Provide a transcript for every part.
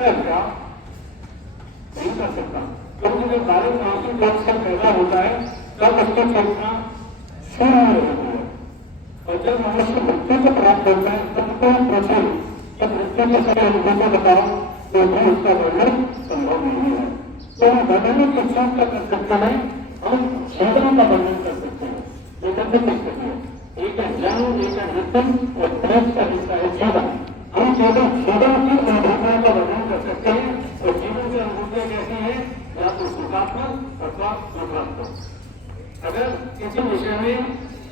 सकता है क्या? नहीं कर सकता, क्योंकि जब बालक मानसिक रोग से पैदा होता है तब उसकी चेतना शून्य होती है, और जब मनुष्य मृत्यु को प्राप्त होता है तब तो पूछे जब मृत्यु के समय अनुभव को बताओ तो भी उसका वर्णन संभव नहीं है। तो हम वर्णन की चीज का कर सकते हैं, हम जीवन का वर्णन कर सकते हैं, लेकिन नहीं कर सकते हैं। एक है जन्म, एक है मृत्यु और प्रेत का हिस्सा है जीवन। हम केवल जीवन की अनुभूतियों का वर्णन कर सकते हैं, और जीवन की अनुभूतियां कैसी है, या तो सुखात्मक अथवा दुखात्मक। अगर किसी विषय में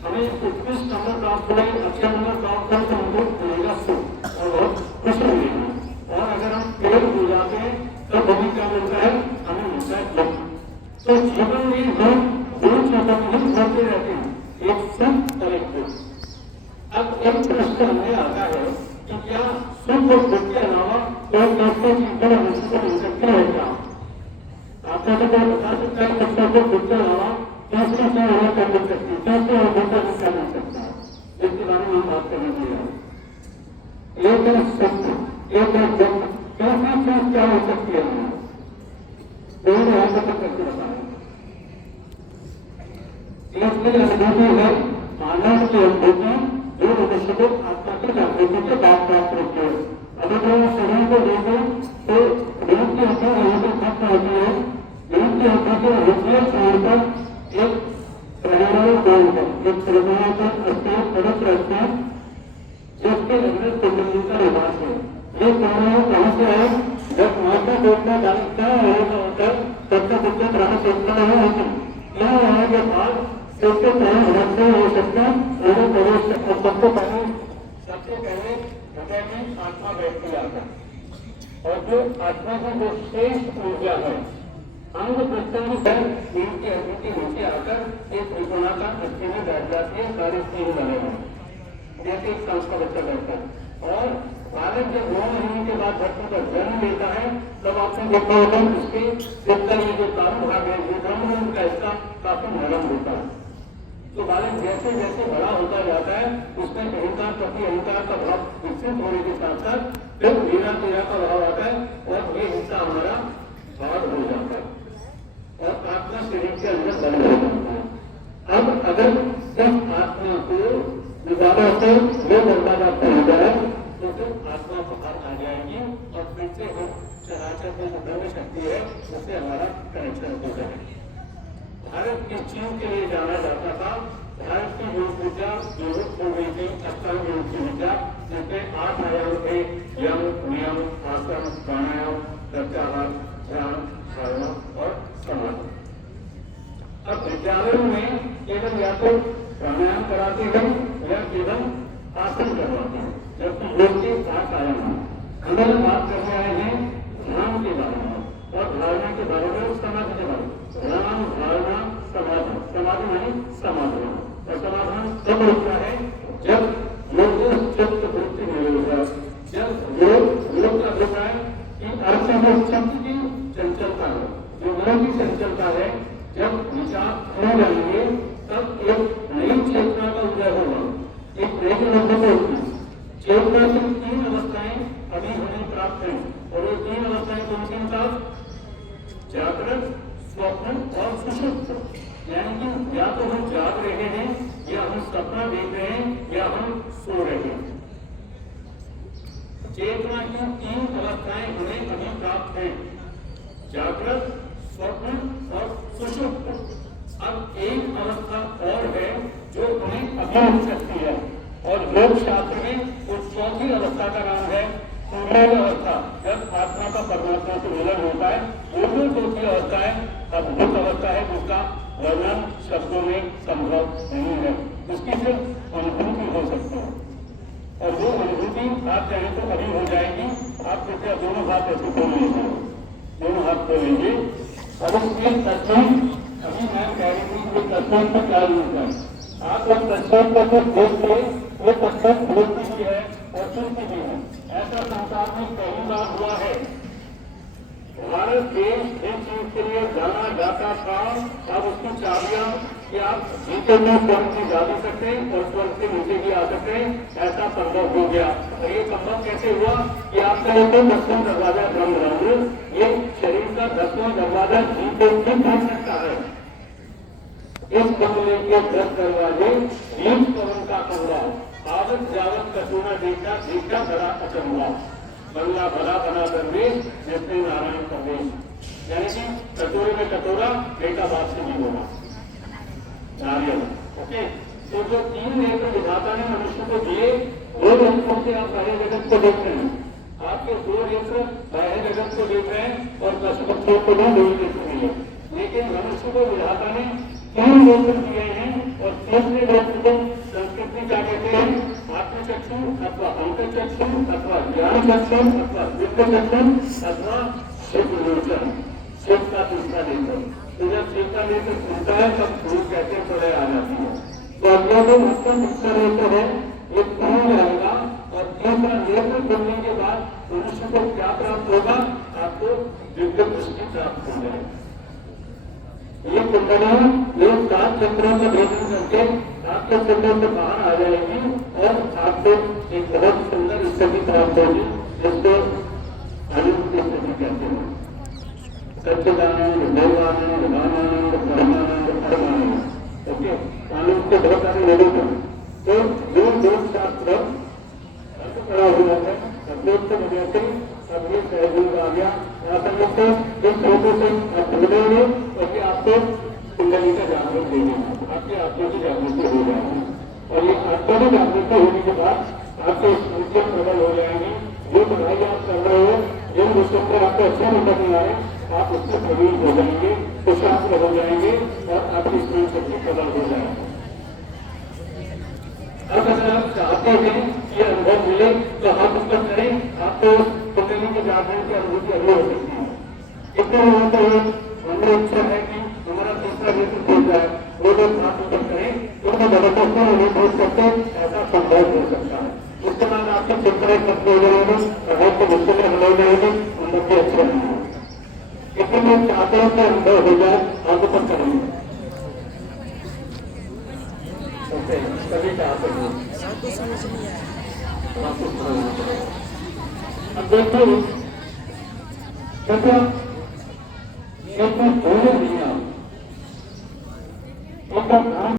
हमें उत्कृष्ट नंबर प्राप्त हुए, अच्छे नंबर प्राप्त हुए, तो हमको मिलेगा सुख और बहुत खुशी मिलेगी, और अगर हम फेल हो जाते हैं तो हमें क्या मिलता है, हमें मिलता है दुख। तो जीवन में हम दो चीजों में होते रहते हैं, एक सुख और एक दुख। अब एक प्रश्न हमें आता है कि क्या सुख और दुख के अलावा कोई दूसरी चीजें मनुष्य को मिल सकती है क्या? आपको तो कोई बता सकता है कि सुख और दुख के अलावा दूसरी चीज हमें कर मिल सकती है, दूसरी अनुभूति क्या मिल सकता है, इसके बारे में हम बात करने के लिए। एक है सुख, एक है दुख, दूसरी चीज क्या हो सकती है हमें? दोनों यहाँ पर करके बताएं। इसकी अनुभूति है मानव की अनुभूति, जो मनुष्य को आत्मा की जागृति के बाद प्राप्त होती है। अगर हम शरीर को देखें तो नींद की अवधि यहीं पर खत्म होती है। नींद की अवधि के हृदय शरीर पर एक प्रेरणा गोल है, एक प्रेरणा का अस्थिर पवित्र अस्थिर, जिसके अंदर कुंडली का निवास है। ये प्रेरणा कहाँ से है? जब माता पेट में डालता है तब तक उनका प्राण चलता नहीं होती, यह होने के बाद सबसे पहले हृदय हो सकता है, सबसे पहले हृदय में आत्मा बैठती आकर, और जो आत्मा की जो श्रेष्ठ ऊर्जा है अंग प्रत्यंग कर नींद की अनुभूति नीचे आकर एक त्रिकोणाकार अस्थि में बैठ जाती है, सारे तीन बने हैं जैसे एक सांस का बच्चा बैठता है। और बालक जब 9 महीने के बाद धरती पर जन्म लेता है तब आपने देखा होगा उसके सिर में जो तारू भाग है, जो ब्रह्म का हिस्सा काफी नरम होता है। तो बालक जैसे जैसे बड़ा होता जाता है उसमें अहंकार प्रति अहंकार का भाव विकसित होने के साथ साथ फिर धीरा धीरा का भाव आता है, और ये हिस्सा हमारा भाग हो जाता है और आत्मा शरीर के अंदर बंद हो जाता है। अब अगर इस आत्मा को दोबारा से वो दरवाजा खुल जाए तो फिर आत्मा बाहर आ जाएगी, और फिर से हम चराचर में जो ब्रह्म शक्ति है उससे हमारा कनेक्शन हो जाएगा। भारत इस चीज के लिए जाना जाता था। भारत की योग विद्या विभक्त हो गई थी, अष्टांग योग की विद्या, जिसमें 8 आयाम थे, यम, नियम, आसन, प्राणायाम, प्रत्याहार, ध्यान, धारणा और समाधि। अब विद्यालयों में केवल या तो प्राणायाम कराते हैं या केवल आसन करवाते हैं, जबकि योग के 8 आयाम हैं। हम बात करने आए हैं ध्यान के बारे में और धारणा के बारे में और समाधि के बारे में। ध्यान, धारणा, समाधि, समाधि मानी समाधान, और समाधान तब होता है जब योग चित्त वृत्ति निरोध, जब योग का अभिप्राय कि अर्थ में चित्त की चंचलता है, जो मन की चंचलता है, जब विचार खो जाएंगे तब एक नई चेतना का उदय होगा, एक नई अनुभव होगी। चेतना की 3 अवस्थाएं अभी हमें प्राप्त हैं, और ये 3 अवस्थाएं कौन सी साथ? जागृत, स्वप्न और सुषुप्त। यानी कि या तो हम जाग रहे हैं, या हम सपना देख रहे हैं, या हम सो रहे हैं। चेतना की 3 अवस्थाएं हमें अभी प्राप्त हैं, जागृत, स्वप्न और सुषुप्त। अब एक अवस्था और है जो हमें अभी मिल सकती है, और योग शास्त्र में उस चौथी अवस्था का नाम है सूर्योदय अवस्था, जब आत्मा का परमात्मा से मिलन होता है। वो जो चौथी अवस्था है अद्भुत अवस्था है, जिसका वर्णन शब्दों में संभव नहीं है, उसकी सिर्फ अनुभूति हो सकती है, और वो अनुभूति आप चाहें तो अभी हो जाएगी। आप कृपया दोनों हाथ ऐसे खोल लीजिए, दोनों हाथ खोल लीजिए। अब उसकी तस्वीर अभी मैं कह रही थी कि तस्वीर को क्या यूज है, आप उस तस्वीर को सिर्फ देख के वो तस्वीर खोलती भी है और सुनती भी है। ऐसा संसार में पहली बार हुआ है। भारत देश जिस चीज के लिए जाना जाता था, अब उसकी चाबियां कि आप नीचे में स्वर्ग में जा भी सकते हैं और स्वर्ग से नीचे भी आ सकते हैं, ऐसा संभव हो गया। और ये संभव कैसे हुआ कि आपका ये 10वां दरवाजा ब्रह्मरंध्र, ये शरीर का 10वां दरवाजा नीचे भी खुल सकता है। इस बंगले के 10 दरवाजे नीम पवन का कमरा, आवत जावत कटोरा देखा देखा भरा अचंबा, बंगला भरा बना दरवेश जैसे नारायण प्रवेश। यानी कि कटोरे में कटोरा, बेटा बाप से नहीं होगा, नारियल। ओके, तो जो 3 नेत्र विधाता ने मनुष्य को दिए, 2 नेत्रों से आप बाह्य जगत को देख रहे हैं, आपके 2 नेत्र बाह्य जगत को देख रहे हैं और 10 बच्चों को भी 2 नेत्र मिले। लेकिन मनुष्य को विधाता ने 3 नेत्र दिए हैं और 3 नेत्र को संस्कृत में क्या कहते हैं? आत्मचक्षु अथवा अंतचक्षु अथवा ज्ञान चक्षु अथवा वित्त चक्षु अथवा शिव लोचन, शिव का दूसरा नेत्र। तो जब शिव का नेत्र खुलता है तब फूल कहते पड़े आ जाती है। तो अगला जो उसका दूसरा नेत्र है ये खुल जाएगा और तीसरा नेत्र खुलने के बाद मनुष्य को क्या प्राप्त होगा? आपको दिव्य दृष्टि प्राप्त हो जाएगी। ये कुंडलियां ये 7 चक्रों का भेदन करके आपके चक्रों से बाहर आ जाएगी और आपको एक बहुत सुंदर स्थिति प्राप्त होगी, जिसको अनंत स्थिति कहते हैं। सच्चिदानंद, देवानंद, ज्ञानानंद, परमानंद, परमानंद। ओके, आनंद के बहुत सारे लोगों को तो जो शास्त्र अर्थ पड़ा हुआ है अद्वैत से वजह से अब ये सहयोग आ गया। यहाँ पर लोग इस छोटे से आप भूलेंगे और ये आपको कुंडली का जागरूक देंगे, आपके आत्मा की जागृति हो जाएगी। और ये आत्मा की जागृति होने के बाद आपके स्मृतियां प्रबल हो जाएंगी। जो पढ़ाई आप कर रहे हो, जिन विषयों पर आपको अच्छा नंबर नहीं आए, आप उससे प्रवीण हो जाएंगे, कुशाग्र हो जाएंगे और आपकी स्मरण शक्ति प्रबल हो जाएगी। अब अगर आप चाहते हैं कि अनुभव मिले तो आप उसका करें, आपको कुंडली के जागरण की अनुभूति अभी हो सकती है। इतना होता है, हमारी इच्छा है कि हमारा तीसरा नेत्र खुल जाए, वो लोग आप ऊपर करें, उनका जबरदस्ती नहीं बोल सकते, ऐसा संभव हो सकता है। उसके बाद आपके चिंताएं खत्म हो जाएंगे, पढ़ाई को मुश्किलें हल हो जाएंगी, उन्नति अच्छे नहीं होगी। लेकिन लोग चाहते हैं कि अनुभव हो जाए, आप ऊपर करेंगे। कभी चाहते हैं अब देखो एक बार